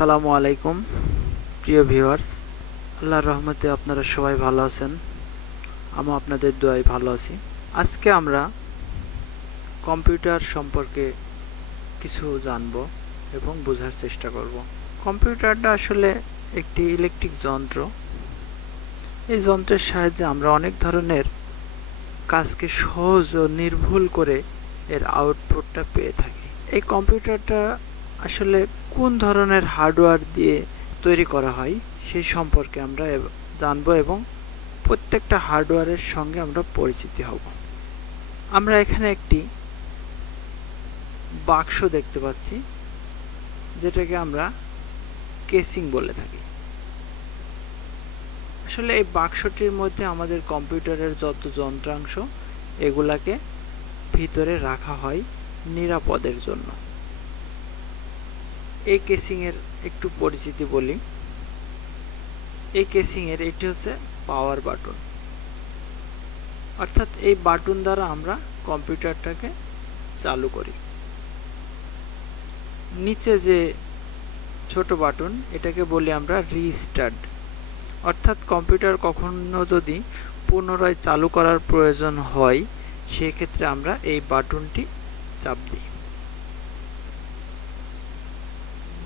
আসসালামু আলাইকুম প্রিয় ভিউয়ার্স, আল্লাহর রহমতে আপনারা সবাই ভালো আছেন। আমি আপনাদের দোয়ায় ভালো আছি। আজকে আমরা কম্পিউটার সম্পর্কে কিছু জানব এবং বোঝার চেষ্টা করব। কম্পিউটারটা আসলে একটি ইলেকট্রিক যন্ত্র। এই যন্ত্রের সাহায্যে আমরা অনেক ধরনের কাজকে সহজ ও নির্ভুল করে এর আউটপুটটা পেয়ে থাকি। এই কম্পিউটারটা আসলে কোন ধরনের হার্ডওয়্যার দিয়ে তৈরি করা হয় সেই সম্পর্কে আমরা জানব এবং প্রত্যেকটা হার্ডওয়্যারের সঙ্গে আমরা পরিচিতি হব। আমরা এখানে একটি বাক্স দেখতে পাচ্ছি, যেটাকে আমরা কেসিং বলে থাকি। আসলে এই বাক্সটির মধ্যে আমাদের কম্পিউটারের যত যন্ত্রাংশ এগুলাকে ভিতরে রাখা হয় নিরাপদের জন্য। এই কেসিং এর একটু পরিচিতি বলি। এই কেসিং এর এটি হচ্ছে পাওয়ার বাটন, অর্থাৎ এই বাটন দ্বারা আমরা কম্পিউটারটাকে চালু করি। নিচে যে ছোট বাটন, এটাকে বলি আমরা রিস্টার্ট, অর্থাৎ কম্পিউটার কখনো যদি পুনরায় চালু করার প্রয়োজন হয় সেক্ষেত্রে আমরা এই বাটনটি চাপ দিই।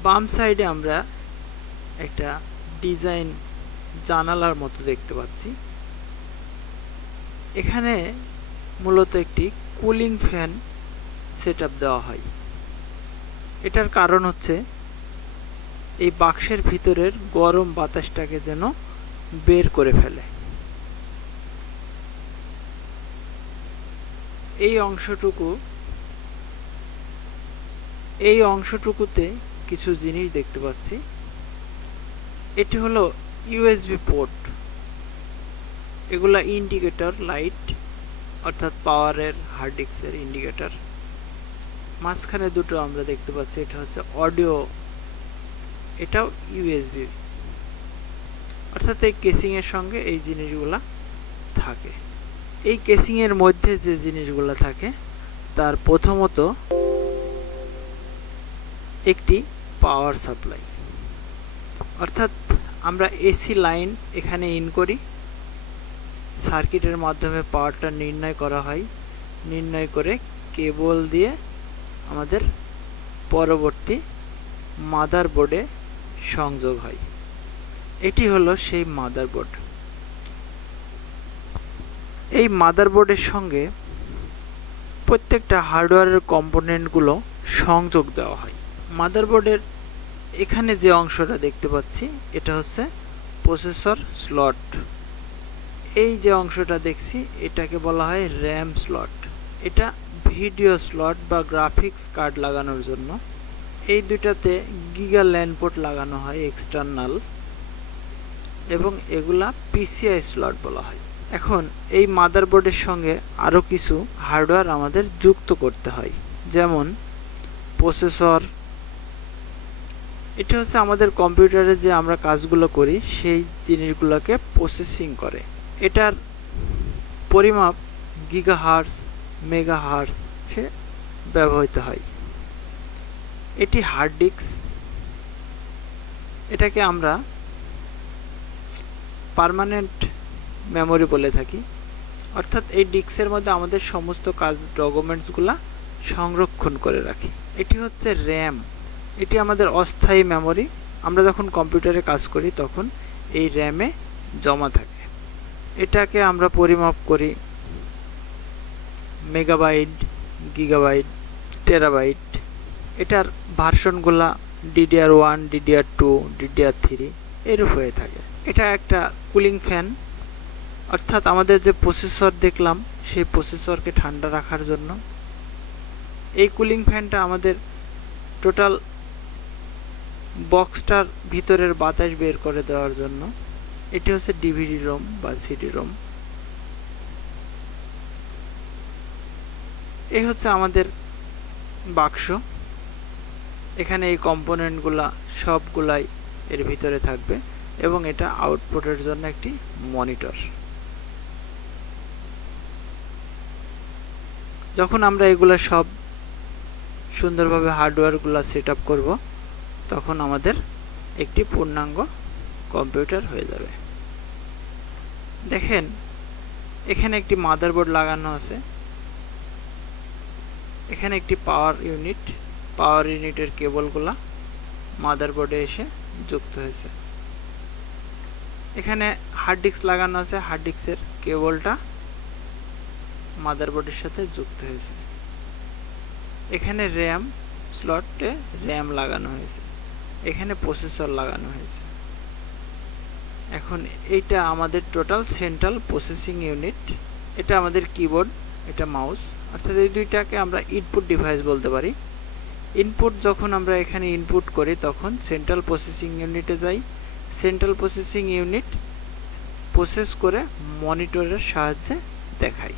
বাম সাইডে আমরা একটা ডিজাইন জানালার মতো দেখতে পাচ্ছি। এখানে মূলত একটি কুলিং ফ্যান সেটআপ দেওয়া হয়। এটার কারণ হচ্ছে এই বাক্সের ভিতরের গরম বাতাসটাকে যেন বের করে ফেলে। এই অংশটুকুতে কিছু জিনিস দেখতে পাচ্ছি। এটি হলো ইউএসবি পোর্ট। এগুলা ইন্ডিকেটর লাইট, অর্থাৎ পাওয়ারের হার্ড ডিস্কের ইন্ডিকেটর। মাঝখানে দুটো আমরা দেখতে পাচ্ছি, এটা হচ্ছে অডিও, এটাও ইউএসবি। অর্থাৎ এই কেসিং এর সঙ্গে এই জিনিসগুলা থাকে। এই কেসিং এর মধ্যে যে জিনিসগুলা থাকে তার প্রথমত একটি পাওয়ার সাপ্লাই, অর্থাৎ আমরা এসি লাইন এখানে ইন করি। সার্কিটের মাধ্যমে পাওয়ারটা নির্ণয় করা হয়। নির্ণয় করে কেবল দিয়ে আমাদের পরবর্তী মাদারবোর্ডে সংযোগ হয়। এটি হলো সেই মাদারবোর্ড। এই মাদারবোর্ডের সঙ্গে প্রত্যেকটা হার্ডওয়্যারের কম্পোনেন্টগুলো সংযোগ দেওয়া হয়। মাদারবোর্ডের এখানে যে অংশটা দেখতে পাচ্ছি এটা হচ্ছে প্রসেসর স্লট। এই যে অংশটা দেখছি এটাকে বলা হয় র্যাম স্লট। এটা ভিডিও স্লট বা গ্রাফিক্স কার্ড লাগানোর জন্য। এই দুটাতে গিগা ল্যান পোর্ট লাগানো হয় এক্সটার্নাল, এবং এগুলা পিসিআই স্লট বলা হয়। এখন এই মাদারবোর্ডের সঙ্গে আরো কিছু হার্ডওয়্যার আমাদের যুক্ত করতে হয়, যেমন প্রসেসর। এটা হচ্ছে আমাদের কম্পিউটারে যে আমরা কাজগুলো করি সেই জিনিসগুলোকে প্রসেসিং করে। এটার পরিমাপ গিগাহার্টজ, মেগাহার্টজে ব্যবহৃত হয়। এটি হার্ড ডিস্ক। এটাকে আমরা পার্মানেন্ট মেমোরি বলে থাকি, অর্থাৎ এই ডিস্কের মধ্যে আমাদের সমস্ত কাজ ডকুমেন্টসগুলা সংরক্ষণ করে রাখি। এটি হচ্ছে র্যাম। এটি আমাদের অস্থায়ী মেমোরি। আমরা যখন কম্পিউটারে কাজ করি তখন এই র্যামে জমা থাকে। এটাকে আমরা পরিমাপ করি মেগাবাইট, গিগাবাইট, টেরাবাইট। এটার ভার্সনগুলা DDR1, DDR2, DDR3 এরূপ হয়ে থাকে। এটা একটা কুলিং ফ্যান, অর্থাৎ আমাদের যে প্রসেসর দেখলাম সেই প্রসেসরকে ঠান্ডা রাখার জন্য। এই কুলিং ফ্যানটা আমাদের টোটাল বক্সটার ভিতরের বাতাস বের করে দেওয়ার জন্য। এটি হচ্ছে ডিভিডি রোম বা সিডি রোম। এই হচ্ছে আমাদের বাক্স। এখানে এই কম্পোনেন্টগুলা সবগুলাই এর ভিতরে থাকবে, এবং এটা আউটপুটের জন্য একটি মনিটর। যখন আমরা এগুলা সব সুন্দরভাবে হার্ডওয়্যারগুলা সেট আপ করব তখন আমাদের একটি পূর্ণাঙ্গ কম্পিউটার হয়ে যাবে। দেখেন এখানে একটি মাদারবোর্ড লাগানো আছে, এখানে একটি পাওয়ার ইউনিটের কেবলগুলা মাদারবোর্ডে এসে যুক্ত হয়েছে। এখানে হার্ড ডিস্ক লাগানো আছে, হার্ড ডিস্কের কেবলটা মাদারবোর্ডের সাথে যুক্ত হয়েছে। এখানে র্যাম স্লটে র্যাম লাগানো হয়েছে, এখানে প্রসেসর লাগানো হয়েছে। এখন এইটা আমাদের টোটাল সেন্ট্রাল প্রসেসিং ইউনিট, এটা আমাদের কিবোর্ড, এটা মাউস, অর্থাৎ এই দুইটাকে আমরা ইনপুট ডিভাইস বলতে পারি। ইনপুট যখন আমরা এখানে ইনপুট করি তখন সেন্ট্রাল প্রসেসিং ইউনিটে যাই, সেন্ট্রাল প্রসেসিং ইউনিট প্রসেস করে মনিটরের সাহায্যে দেখাই।